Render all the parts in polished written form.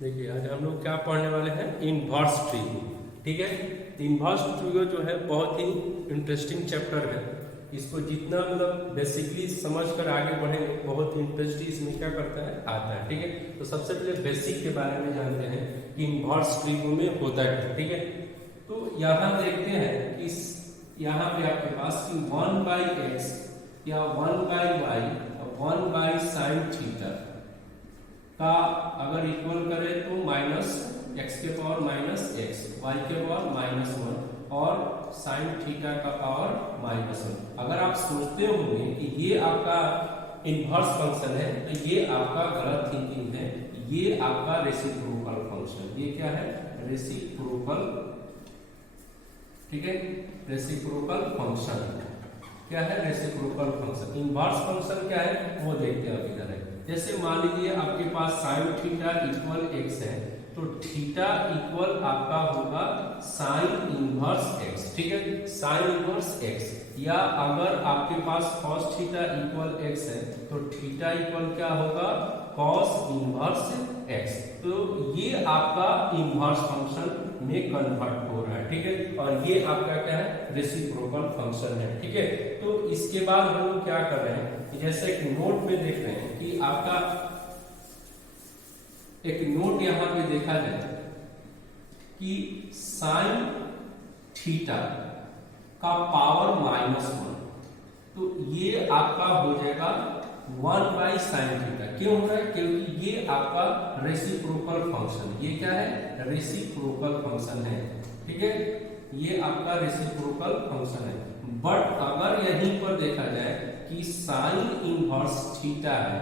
देखिए आज हम लोग क्या पढ़ने वाले हैं, इनवर्स ट्रिगो। ठीक है, इनवर्स ट्रिगो जो है बहुत ही इंटरेस्टिंग चैप्टर है। इसको जितना मतलब बेसिकली समझ कर आगे बढ़े बहुत इंटरेस्ट इसमें क्या करता है आता है। ठीक है, तो सबसे पहले बेसिक के बारे में जानते हैं कि इनवर्स ट्रिगो में होता है। ठीक है, तो यहाँ देखते हैं कि यहाँ पे आपके पास कि 1/x या 1/y 1/sin θ का अगर इक्वल करें तो माइनस एक्स के पावर माइनस एक्स, वाई के पावर -1 और साइन थीटा का पावर -1। अगर आप सोचते होंगे कि ये आपका इनवर्स फंक्शन है तो ये आपका गलत थिंकिंग है। ये आपका रेसिप्रोकल फंक्शन, ये क्या है, रेसिप्रोकल। ठीक है, रेसिप्रोकल फंक्शन क्या है, रेसिप्रोकल फंक्शन। इनवर्स फंक्शन क्या है वो देखते हैं अभी तरह। जैसे मान लीजिए आपके पास साइन थीटा इक्वल एक्स है तो थीटा इक्वल आपका होगा साइन इनवर्स एक्स। ठीक है, साइन इनवर्स एक्स। या अगर आपके पास कॉस थीटा इक्वल एक्स है तो थीटा इक्वल क्या होगा, कॉस इनवर्स एक्स। तो ये आपका इनवर्स फंक्शन में कन्वर्ट हो रहा है। ठीक है, और ये आपका क्या है, रेसिप्रोकल फंक्शन है। ठीक है, तो इसके बाद हम लोग क्या कर रहे हैं, जैसे एक नोट में देख रहे हैं कि आपका एक नोट यहां पे देखा जाए कि साइन थीटा का पावर -1, तो ये आपका हो जाएगा 1/sin थीटा। क्यों हो रहा है, क्योंकि ये आपका रेसिप्रोकल फंक्शन, ये क्या है, रेसिप्रोकल फंक्शन है। ठीक है, ये आपका रेसिप्रोकल फंक्शन है। बट अगर यहीं पर देखा जाए कि साइन इनवर्स थीटा है,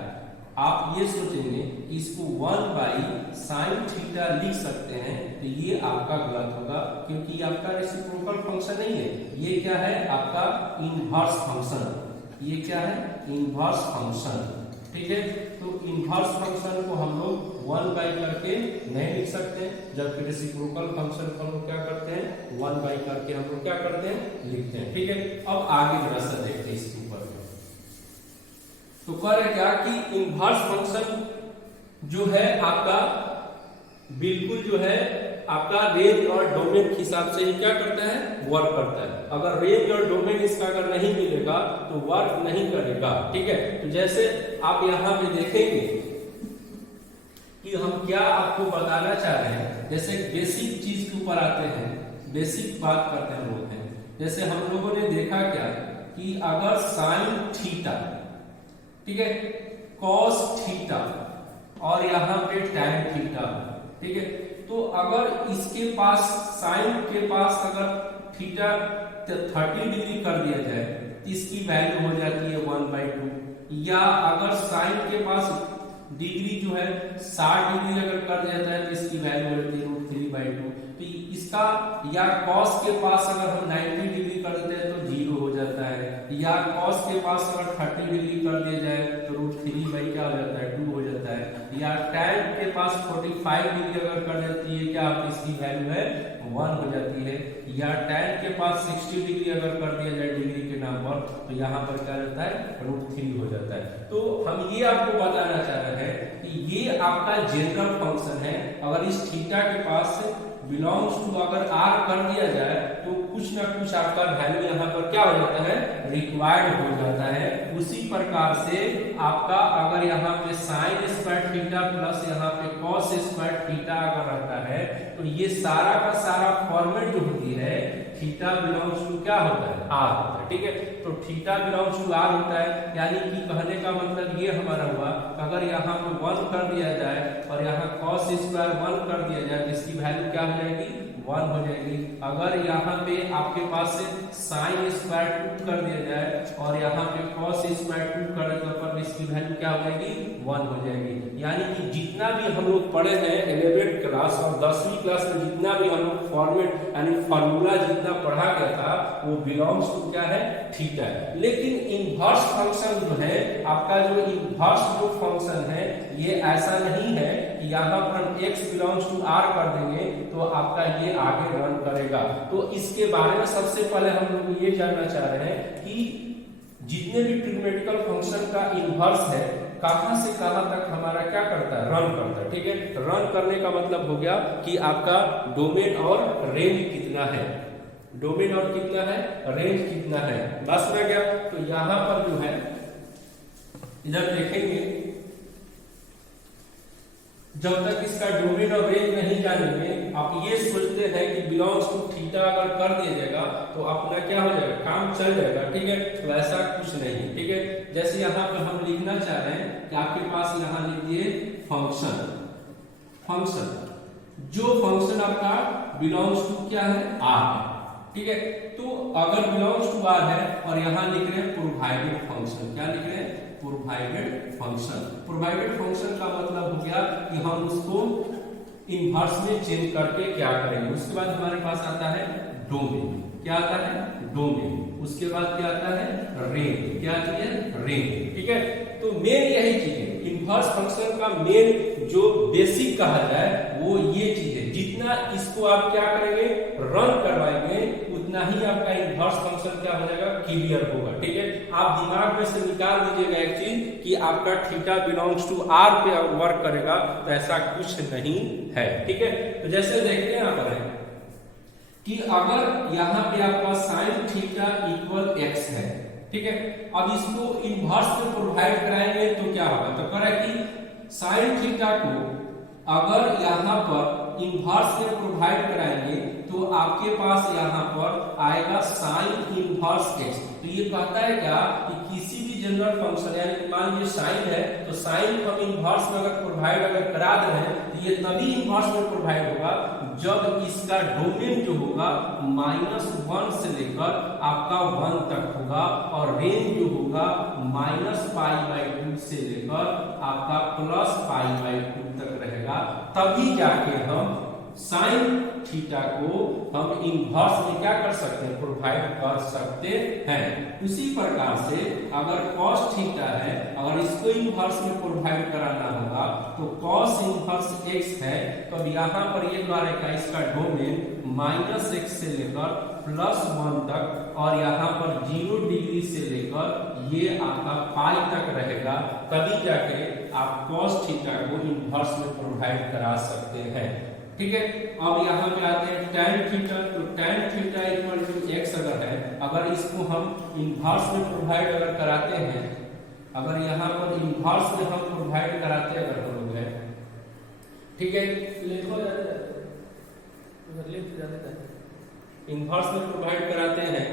आप ये सोचेंगे कि इसको 1/sin थीटा लिख सकते हैं, तो ये आपका गलत होगा क्योंकि ये आपका रेसिप्रोकल फंक्शन नहीं है। ये क्या है, आपका इनवर्स फंक्शन। ये क्या है, इनवर्स फंक्शन। ठीक है, तो इनवर्स फंक्शन को हम लोग 1/, करके नहीं लिख सकते, जबकि रेसिप्रोकल फंक्शन को हम लोग क्या करते हैं, 1/, करके हम लोग क्या करते हैं, लिखते हैं। ठीक है, अब आगे जरा सा देखते हैं इसके ऊपर। तो कह रहे क्या कि इनवर्स फंक्शन जो है आपका बिल्कुल जो है आपका रेंज और डोमेन के हिसाब से ही क्या करता है, वर्क करता है। अगर रेंज और डोमेन इसका अगर नहीं मिलेगा तो वर्क नहीं करेगा। ठीक है, तो जैसे आप यहां पे देखेंगे कि हम क्या आपको बताना चाह रहे हैं, जैसे बेसिक चीज के ऊपर आते हैं, बेसिक बात करते हैं लोग हैं। जैसे हम लोगों ने देखा क्या कि अगर साइन थीटा, ठीक है, कॉस थीटा और यहाँ पे टैन थीटा, ठीक है, तो अगर इसके पास साइन के पास अगर थीटा 30 डिग्री कर दिया जाए तो इसकी वैल्यू हो जाती है 1/2। या अगर साइन के पास डिग्री जो है 60 डिग्री अगर कर दिया जाए तो इसकी वैल्यू हो जाती है √3/2। तो इसका, या कॉस के पास अगर हम 90 डिग्री कर देते हैं तो 0 हो जाता है। या कॉस के पास अगर 30 डिग्री कर दिया जाए तो √3 क्या हो जाता है, 2 हो जाता है। या टैन के पास 45 डिग्री अगर कर देती है क्या, इसकी वैल्यू है 1 हो जाती है। या टैन के पास 60 डिग्री अगर कर दिया जाए डिग्री के नाम पर तो यहाँ पर क्या रहता है, √3 हो जाता है। तो हम ये आपको बताना चाह रहे हैं कि ये आपका जनरल फंक्शन है। अगर इस थीटा के पास बिलोंग्स टू अगर r कर दिया जाए तो कुछ ना कुछ आपका वैल्यू यहाँ पर क्या हो जाता है, रिक्वायर्ड हो जाता है। उसी प्रकार से आपका अगर यहाँ पे साइन स्क्वायर थीटा प्लस यहाँ पे कॉस स्क्वायर थीटा अगर रहता है तो ये सारा का सारा फॉर्मेट जो होती है, थीटा बिलोंग्स टू क्या होता है, r होता है। ठीक है, तो थीटा बिलोंग्स टू r होता है, यानी कि कहने का मतलब ये हमारा हुआ, अगर यहाँ पे 1 कर दिया जाए और यहाँ cos स्क्वायर 1 कर दिया जाए तो इसकी वैल्यू क्या हो जाएगी, 1 हो जाएगी। अगर यहाँ पे आपके पास साइन स्क्वायर 2 कर दिया जाए और यहाँ पे cos स्क्वायर 2 कर देने पर इसकी वैल्यू क्या हो जाएगी, 1 हो जाएगी। यानी कि जितना भी हम लोग पढ़े हैं 11th क्लास और 10वीं क्लास में जितना भी हम लोग फॉर्मेट यानी फॉर्मूला जितना पढ़ा गया था वो बिलोंग्स टू क्या है, थीटा है। लेकिन इनवर्स फंक्शन जो है आपका, जो इनवर्स जो फंक्शन है ये ऐसा नहीं है कि यहाँ पर हम x बिलोंग्स टू r कर देंगे तो आपका ये आगे रन करेगा। तो इसके बारे में सबसे पहले हम लोग ये जानना चाह रहे हैं कि जितने भी ट्रिग्नोमेट्रिकल फंक्शन का इनवर्स है कहां से कहां तक हमारा क्या करता है, रन करता है। ठीक है, रन करने का मतलब हो गया कि आपका डोमेन और रेंज कितना है, डोमेन और कितना है, रेंज कितना है। बस में गया। तो यहां पर जो है इधर देखेंगे, जब तक इसका डोमेन और रेंज नहीं जानेंगे, आप ये सोचते हैं कि बिलोंग्स टू थीटा अगर कर दीजिएगा तो अपना क्या हो जाएगा, काम चल जाएगा। ठीक है, तो ऐसा कुछ नहीं। ठीक है, जैसे यहाँ पे हम लिखना चाह रहे हैं कि आपके पास यहाँ लिखिए फंक्शन, फंक्शन जो फंक्शन आपका बिलोंग्स टू क्या है, आर है। ठीक है, तो अगर बिलोंग्स टू आर है और यहाँ लिख रहे हैं प्रोवाइडेड फंक्शन, क्या लिख रहे हैं, प्रोवाइडेड फंक्शन। प्रोवाइडेड फंक्शन का मतलब हो गया कि हम उसको इनवर्स में चेंज करके क्या करेंगे। उसके बाद हमारे पास आता है डोमेन, क्या आता है, डोमेन। उसके बाद क्या आता है, रेंज, क्या चीज है, रेंज। ठीक है, तो मेन यही चीज है, इनवर्स फंक्शन का मेन जो बेसिक कहा जाए वो ये चीज है। जितना इसको आप क्या करेंगे, रन करवाएंगे, उतना ही आपका इनवर्स फंक्शन क्या हो जाएगा, क्लियर होगा। ठीक है, आप दिमाग में से निकाल दीजिएगा एक चीज कि आपका थीटा बिलोंग्स टू आर पे वर्क करेगा, तो ऐसा कुछ नहीं है। ठीक है, तो जैसे देखते हैं यहाँ पर कि अगर यहाँ पे आपका साइन थीटा इक्वल एक्स है, ठीक है, अब इसको इनवर्स में प्रोवाइड कराएंगे तो क्या होगा, तो कह रहा है कि साइन थीटा को अगर यहाँ पर इनवर्स में प्रोवाइड कराएंगे तो आपके पास यहाँ पर आएगा साइन इनवर्स एक्स। तो ये कहता है क्या कि किसी भी जनरल फंक्शन, यानी मान लीजिए साइन है, तो साइन हम इनवर्स में अगर प्रोवाइड अगर करा दे रहे हैं तो ये तभी इनवर्स में प्रोवाइड होगा जब इसका डोमेन जो होगा -1 से लेकर आपका 1 तक होगा और रेंज जो होगा -π/2 से लेकर आपका +π/2 तक रहेगा। तभी जाके हम साइन थीटा को हम इनवर्स में क्या कर सकते हैं, प्रोवाइड कर सकते हैं। उसी प्रकार से अगर cos थीटा है, अगर इसको इनवर्स में प्रोवाइड कराना होगा तो cos इनवर्स x है, तो अब यहाँ पर ये कह रहा है इसका डोमेन -x से लेकर +1 तक और यहाँ पर 0 डिग्री से लेकर ये आपका पाई तक रहेगा। तभी जाके आप cos थीटा को इनवर्स में प्रोवाइड करा सकते हैं। ठीक है, अब यहाँ पे आते हैं tan थीटा। तो tan theta equal to x अगर है, अगर इसको हम इनवर्स में प्रोवाइड अगर कराते हैं, अगर यहाँ पर इनवर्स में हम प्रोवाइड कराते अगर हम लोग है, ठीक है, इनवर्स में प्रोवाइड कराते हैं,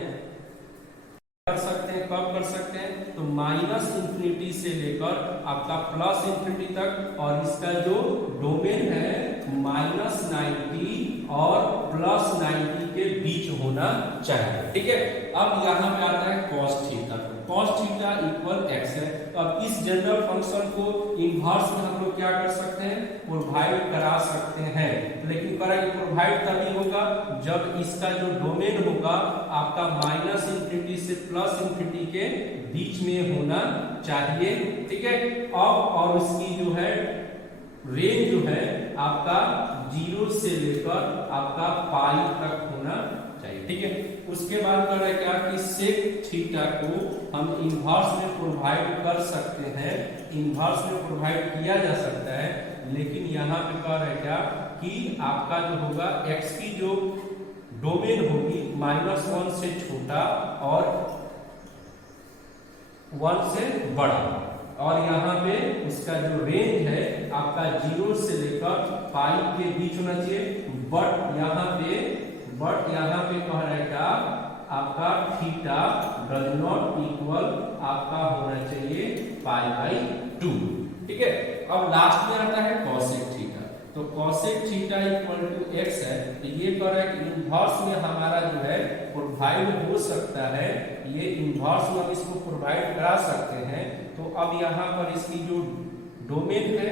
कर सकते हैं, कब कर सकते हैं, तो -∞ से लेकर आपका +∞ तक, और इसका जो डोमेन है -90 और +90 के बीच होना चाहिए। ठीक है, अब यहाँ पे आता है cos theta. cos theta equal x है, तो अब इस जनरल फंक्शन को इनवर्स में हम लोग क्या कर सकते हैं, प्रोवाइड करा सकते हैं। लेकिन प्रोवाइड तभी होगा जब इसका जो डोमेन होगा आपका -∞ से +∞ के बीच में होना चाहिए। ठीक है, अब और उसकी जो है रेंज जो है आपका 0 से लेकर आपका पाई तक होना चाहिए। ठीक है, उसके बाद कर रहा है क्या कि sec थीटा को हम इनवर्स में प्रोवाइड कर सकते हैं, इनवर्स में प्रोवाइड किया जा सकता है। लेकिन यहाँ पे कह रहा है क्या कि आपका जो होगा x की जो डोमेन होगी -1 से छोटा और 1 से बड़ा, और यहाँ पे उसका जो रेंज है आपका 0 से लेकर पाई के बीच होना चाहिए। बट यहाँ पे कह रहा है क्या आपका थीटा डज नॉट इक्वल आपका होना चाहिए π/2। ठीक है, अब लास्ट में आता है cosec थीटा। तो cosec theta equal to x है, तो ये कह रहा है कि इनवर्स में हमारा जो है प्रोवाइड हो सकता है, ये इनवर्स में हम इसको प्रोवाइड करा सकते हैं। तो अब यहाँ पर इसकी जो डोमेन है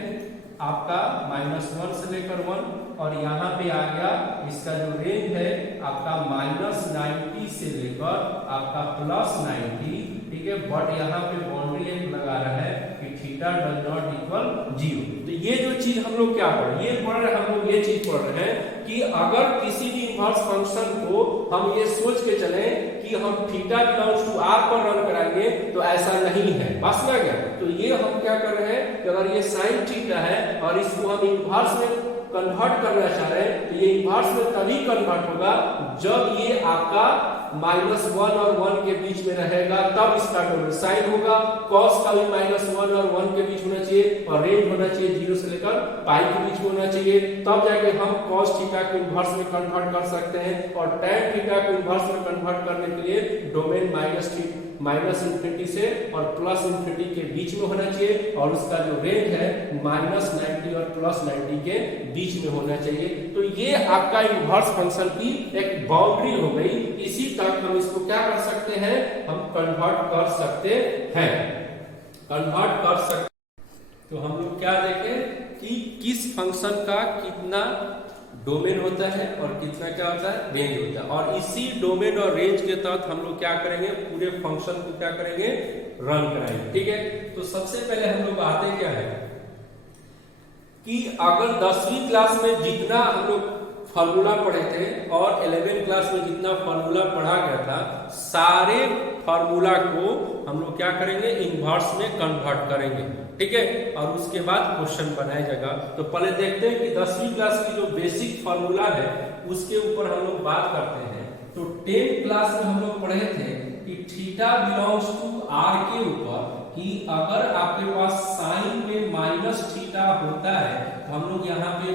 आपका -1 से लेकर 1, और यहाँ पे आ गया इसका जो रेंज है आपका -90 से लेकर आपका +90। ठीक है, बट यहाँ पे बाउंड्री एक लगा रहा है कि थीटा डज नॉट इक्वल 0। तो ये जो चीज हम लोग क्या पढ़ रहे हैं, हम लोग ये चीज पढ़ रहे हैं कि अगर किसी भी इनवर्स फंक्शन को हम ये सोच के चले कि कि हम थीटा बिलोंग्स टू आर पर रन कराएंगे, तो ऐसा नहीं है। बस ना गया। तो ये हम क्या कर रहे हैं कि अगर ये साइन थीटा है और इसको हम इनवर्स में कन्वर्ट करना चाह रहे हैं, तो ये इनवर्स में तभी कन्वर्ट होगा जब ये आपका -1 और 1 के बीच में रहेगा, तब इसका डोमेन साइन होगा। cos का भी -1 और 1 के बीच होना चाहिए और रेंज होना चाहिए 0 से लेकर पाई के बीच में होना चाहिए, तब जाके हम cos थीटा को इनवर्स में कन्वर्ट कर सकते हैं। और tan थीटा को इनवर्स में कन्वर्ट करने के लिए डोमेन -∞ से और +∞ के बीच में होना चाहिए और उसका जो रेंज है -90 और +90 के बीच में होना चाहिए। तो ये आपका इनवर्स फंक्शन की एक बाउंड्री हो गई। इसी तक हम इसको क्या कर सकते हैं, हम कन्वर्ट कर सकते हैं, कन्वर्ट कर सकते। तो हम लोग क्या देखें कि किस फंक्शन का कितना डोमेन होता है और कितना क्या होता है, रेंज होता है। और इसी डोमेन और रेंज के तहत हम लोग क्या करेंगे, पूरे फंक्शन को क्या करेंगे, रन कराएंगे। ठीक है। तो सबसे पहले हम लोग बातें क्या है कि अगर 10वीं क्लास में जितना हम लोग फॉर्मूला पढ़े थे और 11th क्लास में जितना फॉर्मूला पढ़ा गया था, सारे फॉर्मूला को हम लोग क्या करेंगे, इनवर्स में कन्वर्ट करेंगे। ठीक है। और उसके बाद क्वेश्चन बनाया जाएगा। तो पहले देखते हैं कि 10वीं क्लास की जो बेसिक फॉर्मूला है उसके ऊपर हम लोग बात करते हैं। तो 10th क्लास में हम लोग पढ़े थे कि थीटा बिलोंग्स टू आर के ऊपर कि अगर आपके पास साइन में -थीटा होता है तो हम लोग यहाँ पे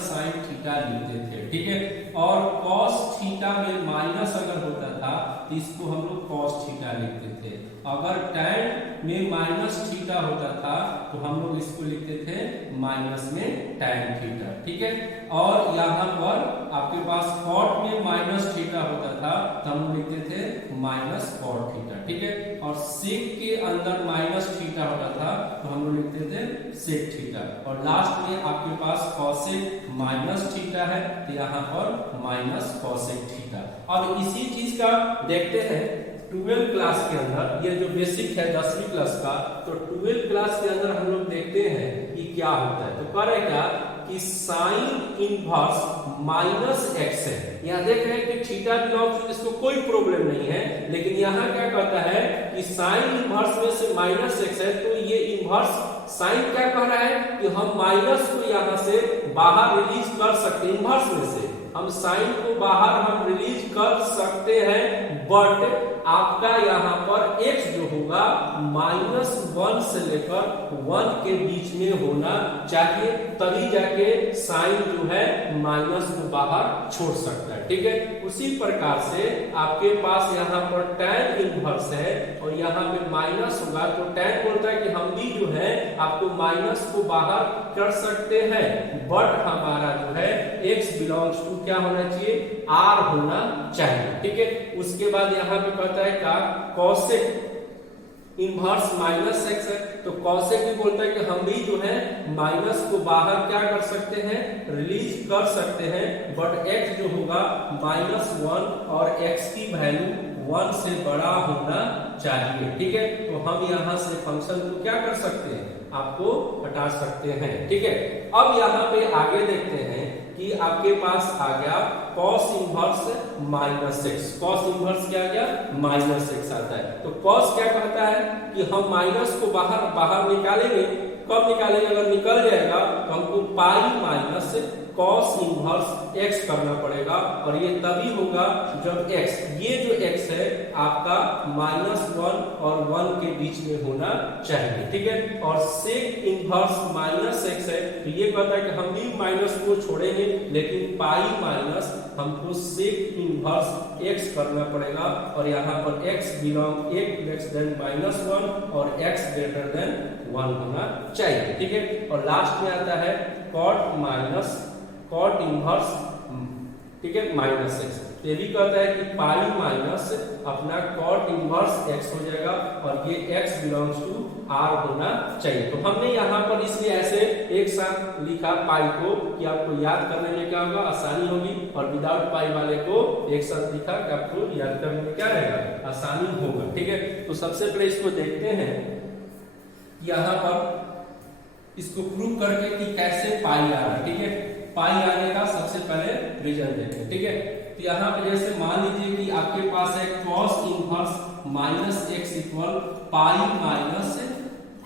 -sin थीटा लिखते थे। ठीक है। और cos थीटा में माइनस अगर होता था तो इसको हम लोग cos थीटा लिखते थे। अगर tan में -थीटा होता था तो हम लोग इसको लिखते थे माइनस में tan थीटा। ठीक है। और यहाँ पर आपके पास cot में -थीटा होता था तो हम लिखते थे -cot थीटा। ठीक है। और sec के अंदर -थीटा होता था तो हम लोग लिखते थे sec थीटा। और लास्ट में आपके पास cosec -थीटा है तो यहाँ पर -cosec थीटा। अब इसी चीज का देखते हैं 12th क्लास के अंदर, ये जो बेसिक है 10वीं क्लास का, तो 12th क्लास के अंदर हम लोग देखते हैं कि क्या होता है। तो करे क्या कि साइन इनवर्स -x है। यहाँ देख रहे हैं कि थीटा बिलोंग्स टू, इसको कोई प्रॉब्लम नहीं है, लेकिन यहाँ क्या कहता है कि साइन इनवर्स में से -x है, तो ये इनवर्स साइन क्या कह रहा है कि हम माइनस को यहाँ से बाहर रिलीज कर सकते हैं, इनवर्स में से हम साइन को बाहर हम रिलीज कर सकते हैं, बट आपका यहाँ पर x जो होगा -1 से लेकर 1 के बीच में होना चाहिए, तभी जाके साइन जो है माइनस को बाहर छोड़ सकता है। ठीक है। उसी प्रकार से आपके पास यहाँ पर tan इनवर्स है और यहाँ पे माइनस होगा, तो tan बोलता है कि हम भी जो है आपको माइनस को बाहर कर सकते हैं, बट हमारा जो है x बिलोंग्स टू क्या होना चाहिए, r होना चाहिए। ठीक है। उसके बाद यहाँ पे कहता है क्या, cosec इनवर्स -x है, तो cosec भी बोलता है कि हम भी जो है माइनस को बाहर क्या कर सकते हैं, रिलीज कर सकते हैं, बट x जो होगा -1 और x की वैल्यू 1 से बड़ा होना चाहिए। ठीक है। तो हम यहाँ से फंक्शन को क्या कर सकते हैं, आपको हटा सकते हैं। ठीक है। अब यहाँ पे आगे देखते हैं कि आपके पास आ गया cos inverse -x। cos inverse क्या आ गया, -x आता है। तो cos क्या कहता है कि हम माइनस को बाहर निकालेंगे। कब निकालेंगे, अगर निकल जाएगा तो हमको pi minus cos inverse x करना पड़ेगा, और ये तभी होगा जब x, ये जो x है आपका -1 और 1 के बीच में होना चाहिए। ठीक है। और sec इनवर्स -x है, तो ये कहता है कि हम भी माइनस को छोड़ेंगे, लेकिन पाई माइनस हमको sec इनवर्स x करना पड़ेगा, और यहाँ पर x बिलोंग (1 और x > 1 होना चाहिए। ठीक है। और लास्ट में आता है cot इनवर्स, ठीक है, -x। ये भी कहता है कि पाई माइनस अपना cot इनवर्स x हो जाएगा, और ये x बिलोंग्स टू r होना चाहिए। तो हमने यहाँ पर इसलिए ऐसे एक साथ लिखा पाई को कि आपको याद करने में क्या होगा, आसानी होगी, और विदाउट पाई वाले को एक साथ लिखा कि आपको याद करने में क्या रहेगा, आसानी होगा। ठीक है। तो सबसे पहले इसको देखते हैं, यहाँ पर इसको प्रूव करके कि कैसे पाई आ रहा है। ठीक है। पाई आने का सबसे पहले रीजन देखें। ठीक है। तो यहाँ पे जैसे मान लीजिए कि आपके पास है cos inverse minus x equal pi minus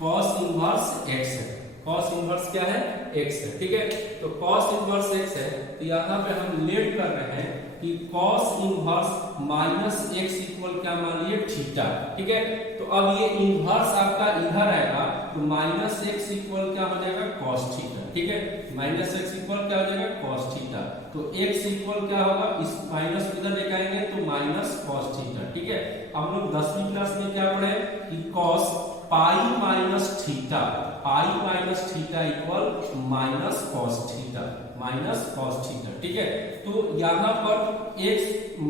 cos inverse x है। cos इनवर्स क्या है? x है, ठीक है। तो cos इनवर्स x है, तो यहाँ पे हम लेट कर रहे हैं कि cos inverse minus x equal क्या मान लिए थीटा, ठीक है। तो अब ये इनवर्स आपका इधर आएगा, तो माइनस x इक्वल क्या हो जाएगा? cos थीटा, ठीक है। माइनस x इक्वल क्या हो जाएगा? cos theta. तो x इक्वल क्या होगा? इस माइनस को इधर लेके आएंगे तो माइनस cos थीटा, ठीक है। हम लोग 10वीं क्लास में क्या पढ़े कि cos pi minus theta, pi minus theta equal minus cos theta, minus cos theta, ठीक है। तो यहाँ पर x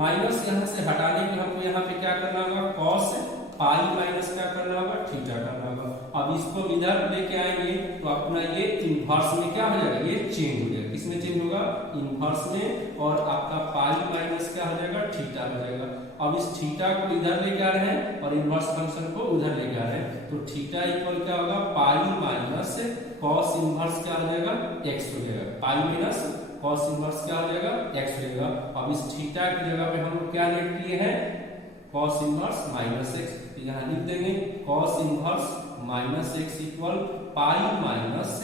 माइनस यहाँ से हटाने के हमको यहाँ पे क्या करना होगा? cos पाई माइनस क्या करना होगा? थीटा करना होगा। अब इसको इधर लेके आएंगे तो अपना ये इनवर्स में क्या हो जाएगा? ये चेंज हो जाएगा। किसमें चेंज होगा? इनवर्स में। और आपका पाई माइनस क्या हो जाएगा? थीटा हो जाएगा। अब इस थीटा को इधर लेके आ रहे हैं और इनवर्स फंक्शन को उधर लेके आ रहे हैं, तो थीटा इक्वल क्या होगा? पाई माइनस cos इनवर्स क्या हो जाएगा? x हो जाएगा। पाई माइनस cos इनवर्स क्या हो जाएगा? x हो जाएगा। अब इस थीटा की जगह पे हम लोग क्या लेट किए हैं? cos inverse minus x। तो यहाँ लिख देंगे cos inverse minus x equal pi minus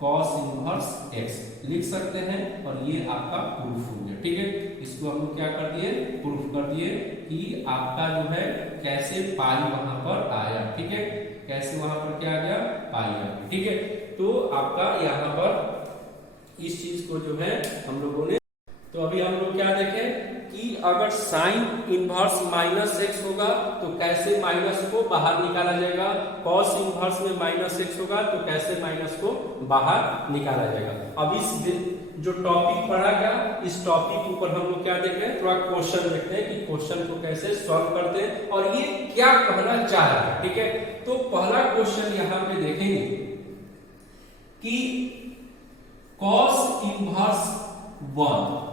cos inverse x लिख सकते हैं। और ये आपका प्रूफ हो गया, ठीक है। इसको हम लोग क्या कर दिए? प्रूफ कर दिए कि आपका जो है कैसे पाई वहां पर आया, ठीक है। कैसे वहां पर क्या आ गया? पाई आ गया, ठीक है। तो आपका यहाँ पर इस चीज को जो है हम लोगों ने, तो अभी हम लोग क्या देखें कि अगर साइन इनवर्स माइनस x होगा तो कैसे माइनस को बाहर निकाला जाएगा, cos इनवर्स में माइनस x होगा तो कैसे माइनस को बाहर निकाला जाएगा। अब इस जो टॉपिक पढ़ा गया, इस टॉपिक ऊपर हम लोग क्या देख रहे हैं? थोड़ा क्वेश्चन देखते हैं कि क्वेश्चन को कैसे सॉल्व करते हैं और ये क्या कहना चाह रहा है, ठीक है। तो पहला क्वेश्चन यहाँ पे देखेंगे कि cos इनवर्स 1,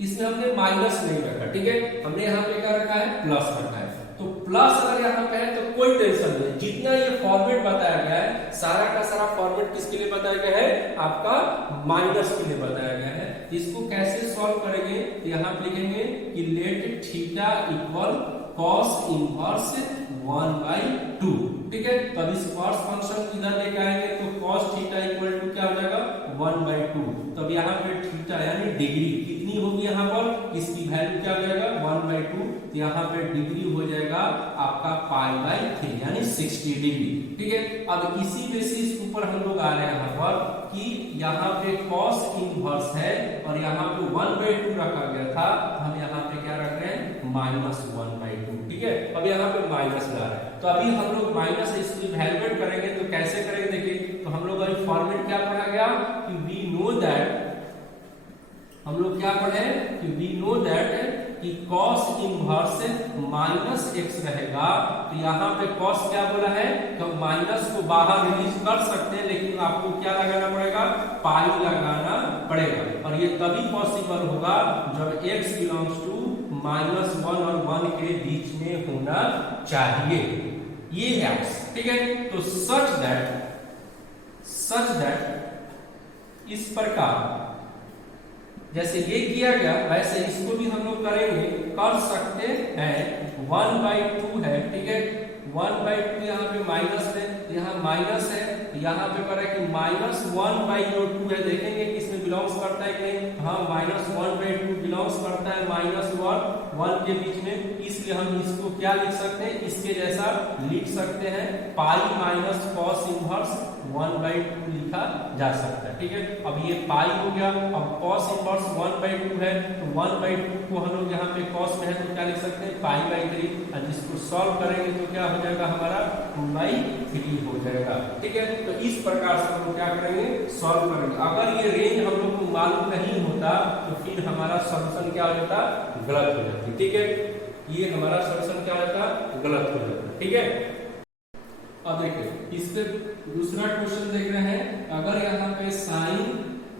इसमें हमने माइनस नहीं रखा, ठीक है। हमने यहाँ पे क्या रखा है? प्लस रखा है। तो प्लस अगर यहाँ पे है तो कोई टेंशन नहीं। जितना ये फॉर्मेट बताया गया है, सारा का सारा फॉर्मेट किसके लिए बताया गया है? आपका माइनस के लिए बताया गया है। इसको कैसे सॉल्व करेंगे? यहाँ पे लिखेंगे कि let theta equal cos inverse 1/2, ठीक है। तो अब इस cos फंक्शन इधर लेके आएंगे तो cos थीटा इक्वल टू क्या हो जाएगा? 1/2। तो अब यहाँ पे थीटा यानी डिग्री कितनी होगी? यहाँ पर इसकी वैल्यू क्या हो जाएगा? 1/2। तो यहाँ पे डिग्री हो जाएगा आपका π/3 यानी 60 डिग्री, ठीक है। अब इसी बेसिस के ऊपर हम लोग आ रहे हैं यहाँ पर कि यहाँ पे cos इनवर्स है और यहाँ पे 1/2 रखा गया था, हम यहाँ पे क्या रख रहे हैं? -1/2, ठीक है। अब यहाँ पे माइनस ला रहे हैं, तो अभी हम लोग माइनस इसको इवैल्यूएट करेंगे तो कैसे करेंगे? देखिए, तो हम लोग अभी फॉर्मेट क्या पढ़ा गया कि वी नो दैट, हम लोग क्या पढ़े कि वी नो दैट कि cos इनवर्स माइनस x रहेगा। तो यहाँ पे cos क्या बोला है? तो माइनस को बाहर रिलीज कर सकते हैं, लेकिन आपको क्या लगाना पड़ेगा? पाई लगाना पड़ेगा। और ये तभी पॉसिबल होगा जब x बिलोंग्स टू -1 और 1 के बीच में होना चाहिए। ये है x, ठीक है। तो सच दैट इस प्रकार जैसे ये किया गया वैसे इसको भी हम लोग करेंगे, कर सकते हैं। 1/2 है, ठीक है। 1/2 यहाँ पे माइनस है, यहाँ माइनस है, यहाँ पे करें कि -1/2 है। देखेंगे कि इसमें बिलोंग्स करता है कि नहीं? हाँ, -1/2 बिलोंग्स करता है -1 के बीच में, इसलिए हम इसको क्या लिख सकते हैं? इसके जैसा लिख सकते हैं, पाई माइनस cos इनवर्स 1/2 लिखा जा सकता है, ठीक है। अब ये पाई हो गया। अब cos इनवर्स 1/2 है, तो 1/2 को हम लोग यहाँ पे cos में है तो क्या लिख सकते हैं? π/3। और जिसको सॉल्व करेंगे तो क्या हो जाएगा? हमारा 2/3 हो जाएगा, ठीक है। तो इस प्रकार से हम लोग क्या करेंगे? सॉल्व करेंगे। अगर ये रेंज हम लोग को मालूम नहीं होता तो फिर हमारा सॉल्यूशन क्या हो जाता? गलत हो जाती, ठीक है। ये हमारा सॉल्यूशन क्या हो जाता? गलत हो जाता, ठीक है। अब देखिए, इस पे दूसरा क्वेश्चन देख रहे हैं। अगर यहाँ पे साइन,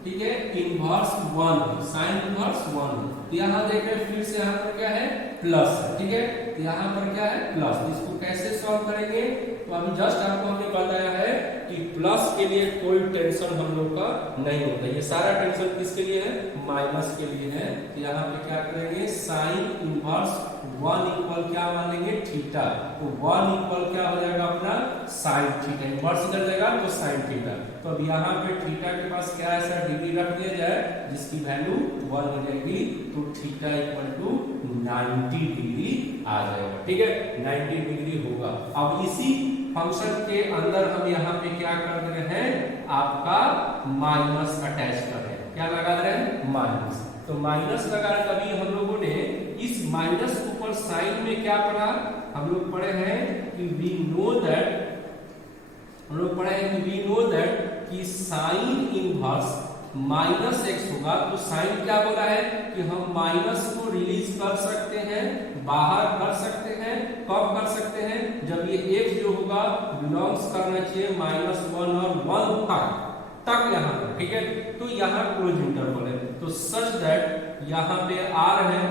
ठीक है, इनवर्स 1, साइन इनवर्स 1, तो यहाँ देख रहे हैं फिर से यहाँ पर क्या है प्लस है, ठीक है। तो यहाँ पर क्या है प्लस, इसको कैसे सॉल्व करेंगे, तो अभी जस्ट आपको हमने बताया है कि प्लस के लिए कोई टेंशन हम लोग का नहीं होता, ये सारा टेंशन किसके लिए है, माइनस के लिए है। तो यहाँ पे क्या करेंगे साइन इनवर्स 1 इक्वल क्या मानेंगे थीटा, तो 1 इक्वल क्या हो जाएगा अपना साइन थीटा, इनवर्स इधर जाएगा तो साइन थीटा। तो अब यहाँ पे थीटा के पास क्या ऐसा डिग्री रख दिया जाए जिसकी वैल्यू 1 हो जाएगी, तो थीटा इक्वल टू 90 डिग्री आ जाएगा, ठीक है 90 डिग्री होगा। अब इसी फंक्शन के अंदर हम यहाँ पे क्या कर रहे हैं, आपका माइनस अटैच कर रहे हैं, क्या लगा रहे हैं माइनस। तो माइनस लगा कभी हम लोगों ने इस माइनस ऊपर साइन में क्या पढ़ा, हम लोग पढ़े हैं कि वी नो दैट कि साइन इनवर्स माइनस एक्स होगा। तो साइन क्या बोला है कि हम माइनस को रिलीज कर सकते हैं, बाहर कर सकते हैं, कब कर सकते हैं, जब ये एक्स जो होगा बिलोंग्स करना चाहिए -1 और 1 तक यहाँ पर, ठीक है। तो यहाँ क्लोज इंटरवल है, तो सच दैट यहाँ पे आर है,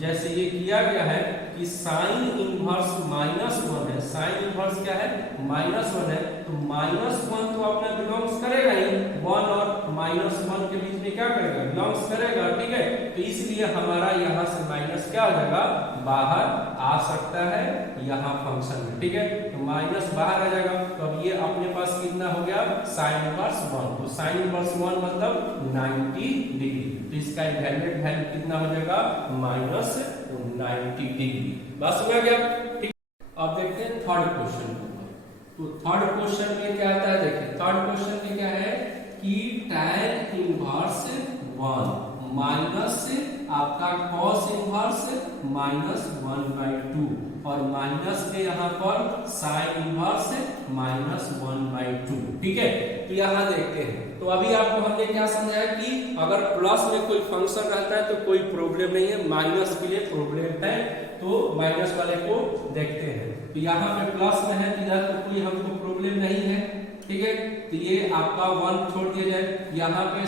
जैसे ये किया गया है कि साइन इनवर्स -1 है, साइन इनवर्स क्या है -1 है, तो -1 तो अपना बिलोंग्स करेगा ही, 1 और -1 के बीच में क्या करेगा बिलोंग्स करेगा, ठीक है। तो इसलिए हमारा यहाँ से माइनस क्या हो जाएगा बाहर आ सकता है यहाँ फंक्शन में, ठीक है। तो माइनस बाहर आ जाएगा, तो अब ये अपने पास कितना हो गया साइन इनवर्स 1, तो साइन इनवर्स 1 मतलब 90 डिग्री, तो इसका इवैल्यूएट वैल्यू कितना हो जाएगा -90 डिग्री। बस हो गया, ठीक। अब देखते हैं थर्ड क्वेश्चन को। तो थर्ड क्वेश्चन में क्या आता है, देखिए थर्ड क्वेश्चन में क्या है कि tan इनवर्स 1 माइनस आपका cos इनवर्स -1/2 और माइनस में यहाँ पर sin इनवर्स -1/2, ठीक है। तो यहाँ देखते हैं, तो अभी आपको हमने क्या समझाया कि अगर प्लस में कोई फंक्शन रहता है तो कोई प्रॉब्लम नहीं है, माइनस के लिए प्रॉब्लम है, तो माइनस वाले को देखते हैं। तो यहाँ पे प्लस में है, इधर तो कोई हमको प्रॉब्लम नहीं है, ठीक है। तो ये आपका 1 छोड़ दिया जाए, यहाँ पे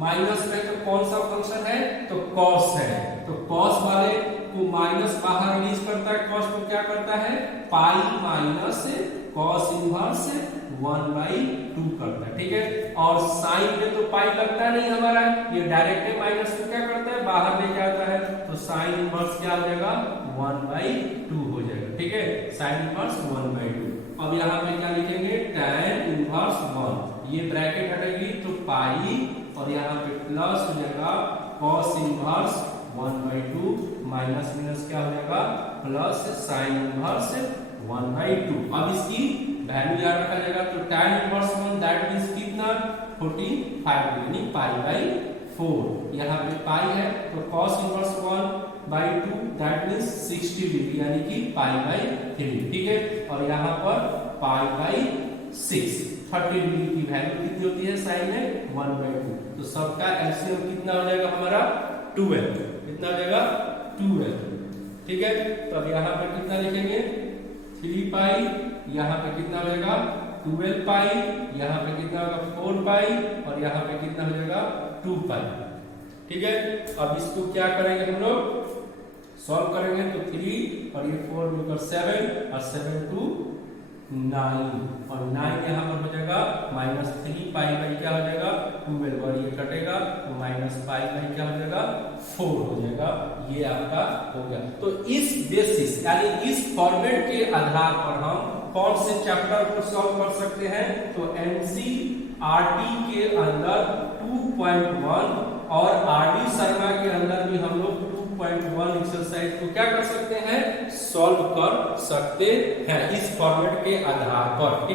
माइनस में तो कौन सा फंक्शन है, तो कॉस है, तो कॉस वाले को माइनस बाहर रिलीज करता है, कॉस को क्या करता है पाई माइनस कॉस इनवर्स 1/2 करता है, ठीक है। और साइन में तो पाई लगता नहीं हमारा, ये डायरेक्ट माइनस को क्या करता है बाहर लेके आता है, तो साइन इनवर्स क्या हो जाएगा 1/2 हो जाएगा, ठीक है साइन इनवर्स 1/2। अब यहाँ पे क्या लिखेंगे tan इनवर्स 1, ये ब्रैकेट हटेगी तो पाई और यहाँ पे प्लस हो जाएगा cos इनवर्स 1/2 माइनस माइनस क्या हो जाएगा प्लस साइन इनवर्स 1/2। अब इसकी वैल्यू याद रखा जाएगा, तो tan इनवर्स 1 दैट मींस कितना 45 यानी π/4, यहाँ पे पाई है, तो cos inverse 1/2 that means 60 degree यानी कि π/3, ठीक है। और यहाँ पर π/6 30 डिग्री की वैल्यू कितनी होती है साइन में 1/2, तो सबका एलसीएम कितना हो जाएगा हमारा 12, कितना हो जाएगा 12, ठीक है। तो अब यहाँ पर कितना लिखेंगे 3 पाई, यहाँ पे कितना हो जाएगा 12 पाई, यहाँ पे कितना होगा 4 पाई और यहाँ पे कितना हो जाएगा 2 पाई, ठीक है। अब इसको क्या करेंगे हम लोग सॉल्व करेंगे, तो 3 और ये 4 मिलकर 7 और 7 2 9 और 9 यहाँ पर हो जाएगा -3 पाई बाई क्या हो जाएगा 12 और ये कटेगा तो -पाई बाई क्या हो जाएगा 4 हो जाएगा, ये आपका हो गया। तो इस बेसिस यानी इस फॉर्मेट के आधार पर हम कौन से चैप्टर को सॉल्व कर सकते हैं, तो एनसीईआरटी के अंदर 2.1 और आरडी शर्मा के अंदर भी हम लोग 2.1 एक्सरसाइज को क्या कर सकते हैं सॉल्व कर सकते हैं इस फॉर्मेट के आधार पर।